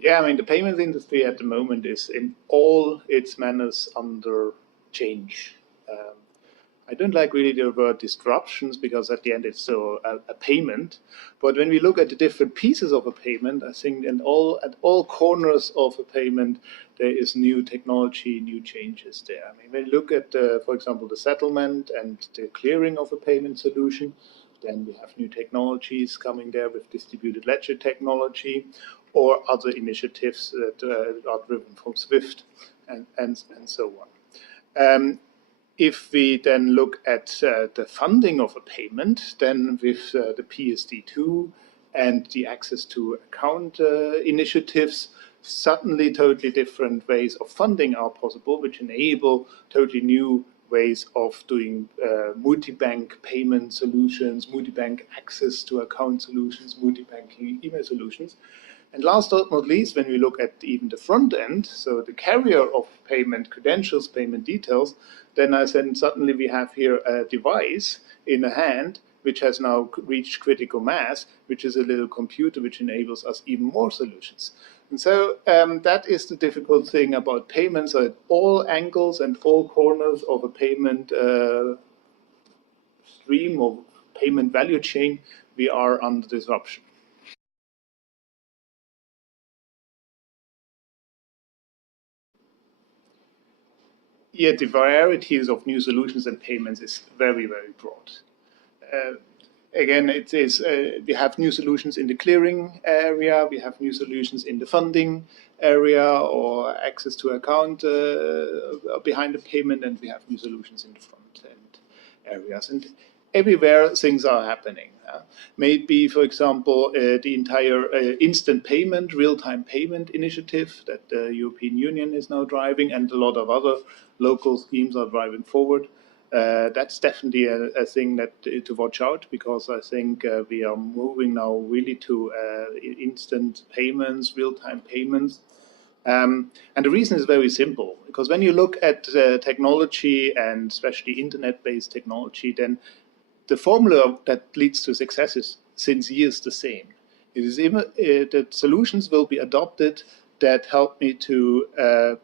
Yeah, I mean, the payments industry at the moment is in all its manners under change. Um, I don't like really the word disruptions because at the end it's still a payment. But when we look at the different pieces of a payment, I think at all corners of a payment, there is new technology, new changes there. I mean, when you look at, for example, the settlement and the clearing of a payment solution, then we have new technologies coming there with distributed ledger technology or other initiatives that are driven from SWIFT and so on. If we then look at the funding of a payment, then with the PSD2 and the access to account initiatives, suddenly totally different ways of funding are possible, which enable totally new ways of doing multi-bank payment solutions, multi-bank access to account solutions, multi-bank email solutions. And last but not least, when we look at even the front end, so the carrier of payment credentials, payment details, then suddenly we have here a device in a hand which has now reached critical mass, which is a little computer which enables us even more solutions. And so that is the difficult thing about payments. So at all angles and all corners of a payment stream or payment value chain, we are under disruption. Yeah, the varieties of new solutions and payments is very, very broad. Uh, Again, it is we have new solutions in the clearing area, we have new solutions in the funding area or access to account behind the payment, and we have new solutions in the front end areas. And everywhere things are happening. Maybe, for example, the entire instant payment, real-time payment initiative that the European Union is now driving, and a lot of other local schemes are driving forward. That's definitely a thing that to watch out, because I think we are moving now really to instant payments, real-time payments. And the reason is very simple, because when you look at technology and especially internet-based technology, then the formula that leads to success is since years the same. It is even that solutions will be adopted that help me to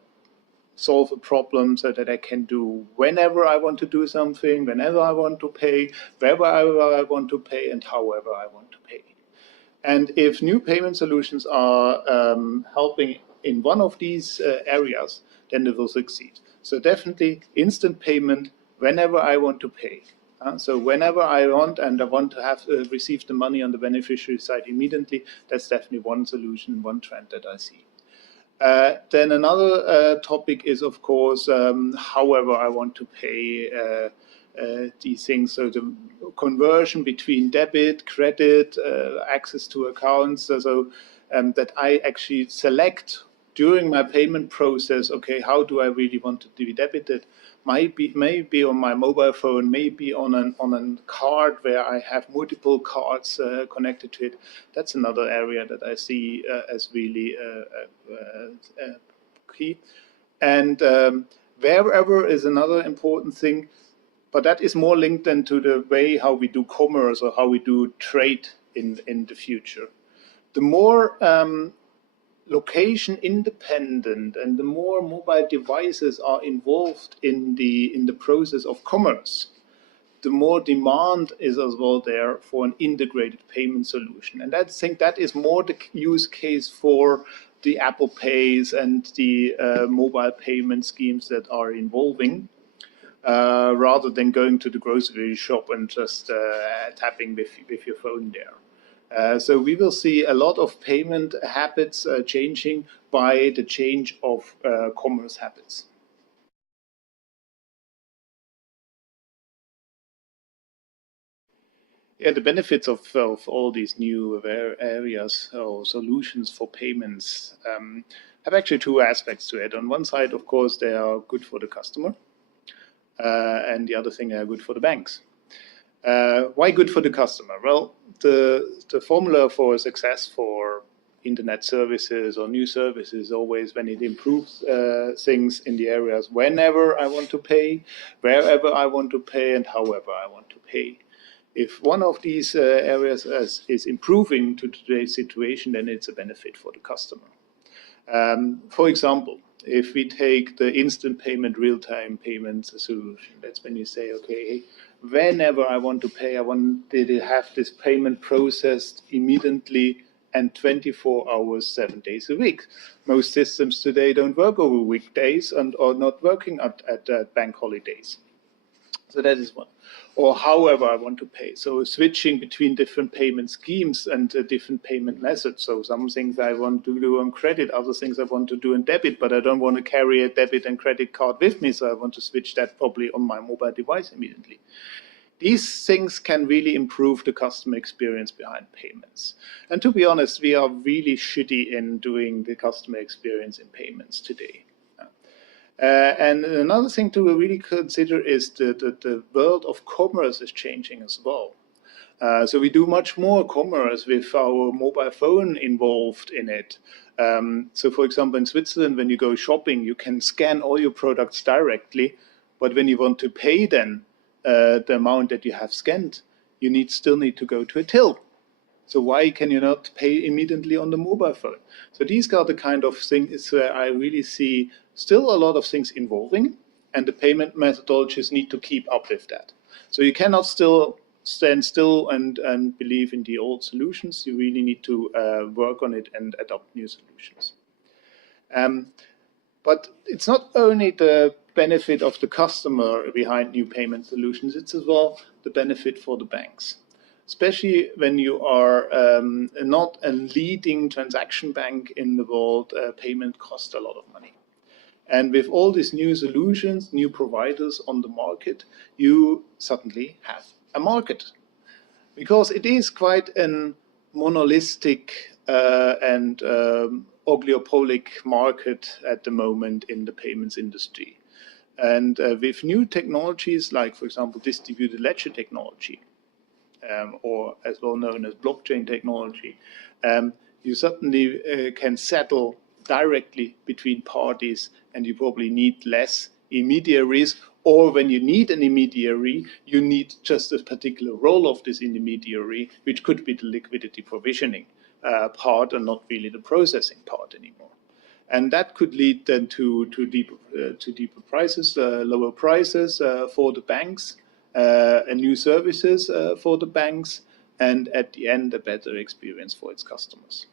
solve a problem so that I can do whenever I want to do something, whenever I want to pay, wherever I want to pay, and however I want to pay. And if new payment solutions are helping in one of these areas, then they will succeed. So definitely instant payment whenever I want to pay. So whenever I want and I want to have received the money on the beneficiary side immediately, that's definitely one solution, one trend that I see. Then another topic is, of course, however I want to pay these things. So the conversion between debit, credit, access to accounts, so that I actually select during my payment process, okay, how do I really want to be debited? Maybe on my mobile phone, maybe on a card where I have multiple cards connected to it. That's another area that I see as really key. And wherever is another important thing, but that is more linked then to the way how we do commerce or how we do trade in the future. The more location independent and the more mobile devices are involved in the process of commerce, the more demand is as well there for an integrated payment solution. And I think that is more the use case for the Apple Pays and the mobile payment schemes that are involving, rather than going to the grocery shop and just tapping with your phone there. So we will see a lot of payment habits changing by the change of commerce habits. Yeah, the benefits of all these new areas or solutions for payments have actually two aspects to it. On one side, of course, they are good for the customer, and the other thing, they are good for the banks. Why good for the customer? Well, the formula for success for internet services or new services always when it improves things in the areas whenever I want to pay, wherever I want to pay, and however I want to pay. If one of these areas is improving to today's situation, then it's a benefit for the customer. For example, if we take the instant payment, real-time payment solution, that's when you say, okay, whenever I want to pay, I want to have this payment processed immediately and 24 hours, 7 days a week. Most systems today don't work over weekdays and are not working at bank holidays. So that is one. Or however I want to pay. So switching between different payment schemes and different payment methods. So some things I want to do on credit, other things I want to do on debit, but I don't want to carry a debit and credit card with me, so I want to switch that probably on my mobile device immediately. These things can really improve the customer experience behind payments. And to be honest, we are really shitty in doing the customer experience in payments today. And another thing to really consider is the world of commerce is changing as well. So we do much more commerce with our mobile phone involved in it. So for example, in Switzerland, when you go shopping, you can scan all your products directly. But when you want to pay then the amount that you have scanned, you still need to go to a till. So why can you not pay immediately on the mobile phone? So these are the kind of things where I really see still a lot of things involving, and the payment methodologies need to keep up with that. So you cannot still stand still and believe in the old solutions. You really need to work on it and adopt new solutions. But it's not only the benefit of the customer behind new payment solutions, it's as well the benefit for the banks. Especially when you are not a leading transaction bank in the world, payment costs a lot of money. And with all these new solutions, new providers on the market, you suddenly have a market. Because it is quite a monolithic and oligopolic market at the moment in the payments industry. And with new technologies like, for example, distributed ledger technology, or as well known as blockchain technology, you suddenly can settle directly between parties, and you probably need less intermediaries. Or when you need an intermediary, you need just a particular role of this intermediary, which could be the liquidity provisioning part and not really the processing part anymore. And that could lead then to deeper prices, lower prices for the banks, and new services for the banks, and at the end, a better experience for its customers.